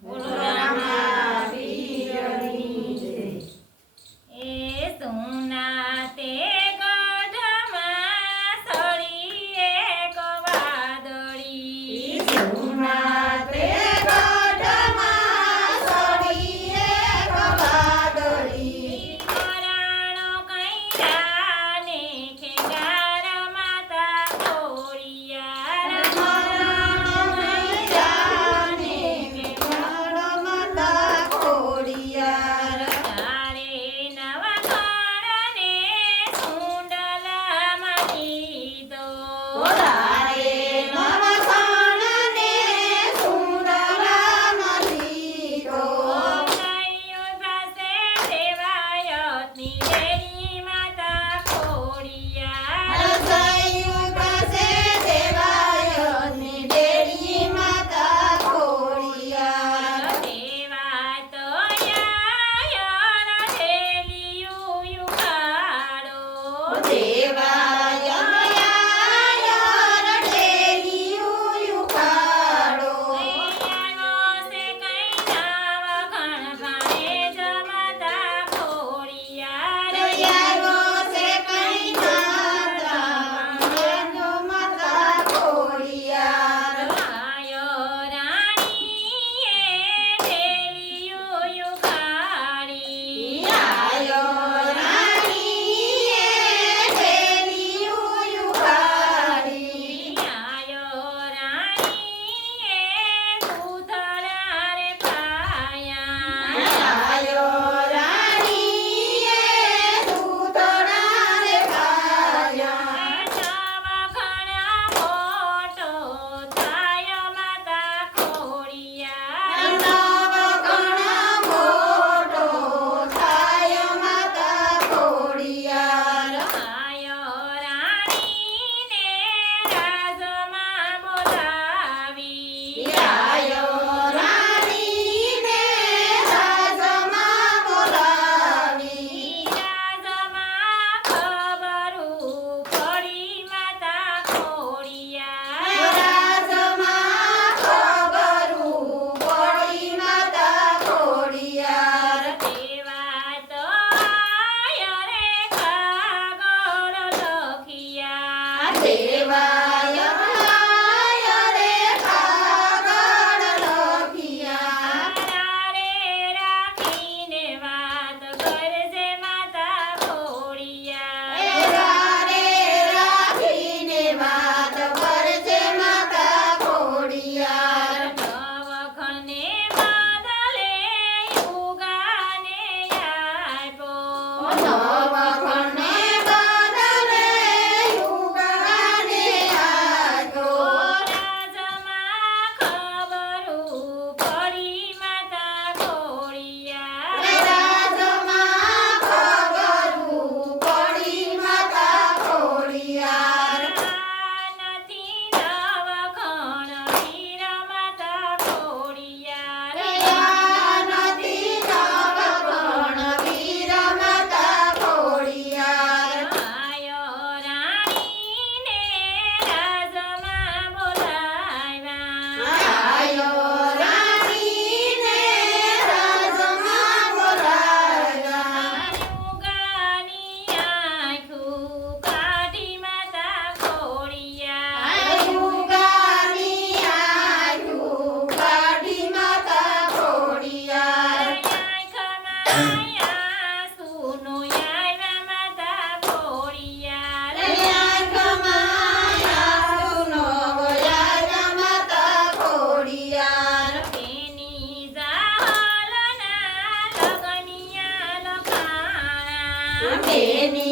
બોલો રામા પીરની જય. એ સોના તે ગઢમાં સળી એક વાદળી. સોના તે ગઢમાં સળી એક વાદળી. મરાણો કૈરા ને ખેગાર માતા ખોડિયાર. મરાણો કૈરા ને ખેગાર માતા ખોડિયાર. તારે નવઘણ ને સુંડલામાં લીધો. તારે નવઘણ ને સુંદરામાં લીધો. કૈયું પાસે દેવાયતની દેવી માતા ખોડિયાર. રસૈયું પાસે દેવાયતની દેવી માતા ખોડિયાર. દેવાય તો યાર રેલિયું યુગાડો. દેવાય યાર રટેલિયું યુગાડો. આવ્યો છે કૈના વખણ ભાણે જ માતા ખોડિયાર. આવ્યો છે કૈના ભાણેજો માતા ખોડિયાર. આયો રાણીએ રેલિયું યુગાડી. આયો રાણીએ રટેલિયું યુગાડી. આયો રાણીએ દૂધરા રે પાયા. આયો રાણીએ દૂધડા રે પાયા. નવઘણા મોટો થાય માતા ખોડિયાર. નવઘણા મોટો થાય માતા ખોડિયાર. આયો રાણીને રાજમાં બોલાવી. આયો રાણીને રાજમાં બોલાવી. રાજમાં ખબરું પડી માતા ખોડિયાર. રાજમાં ખબરું પડી માતા ખોડિયાર. દેવાય તો આયો રે કાગળ લખિયા. દેવાય રે કાગળ લખિયા. તારે રાખીને વાત કરજે માતા ખોડિયાર. તારે રાખીને વાત કરજે માતા ખોડિયાર. નવઘણને બદલે યુગાને આપ્યો. નવઘણને બદલે યુગાને આપ્યો. રાજમાં ખબરું પડી માતા ખોડિયાર. રાજમાં ખબરું પડી માતા ખોડિયાર. નથી નવઘણ વીર માતા ખોડિયાર. નથી નવઘણ વીર માતા ખોડિયાર. આયો રાણીને રાજમાં બોલાવ્યા. આયો રાણીને રાજમાં બોલાવ્યા. યુગાની આંખું કાઢી માતા ખોડિયાર. યુગાની આંખું કાઢી માતા ખોડિયાર. આંખમાં આંસુનો આવ્યા માતા ખોડિયાર. આંખમાં આંસુનો વળ્યા માતા ખોડિયાર. તેની જાહલના લગનિયા લખાણા. તેની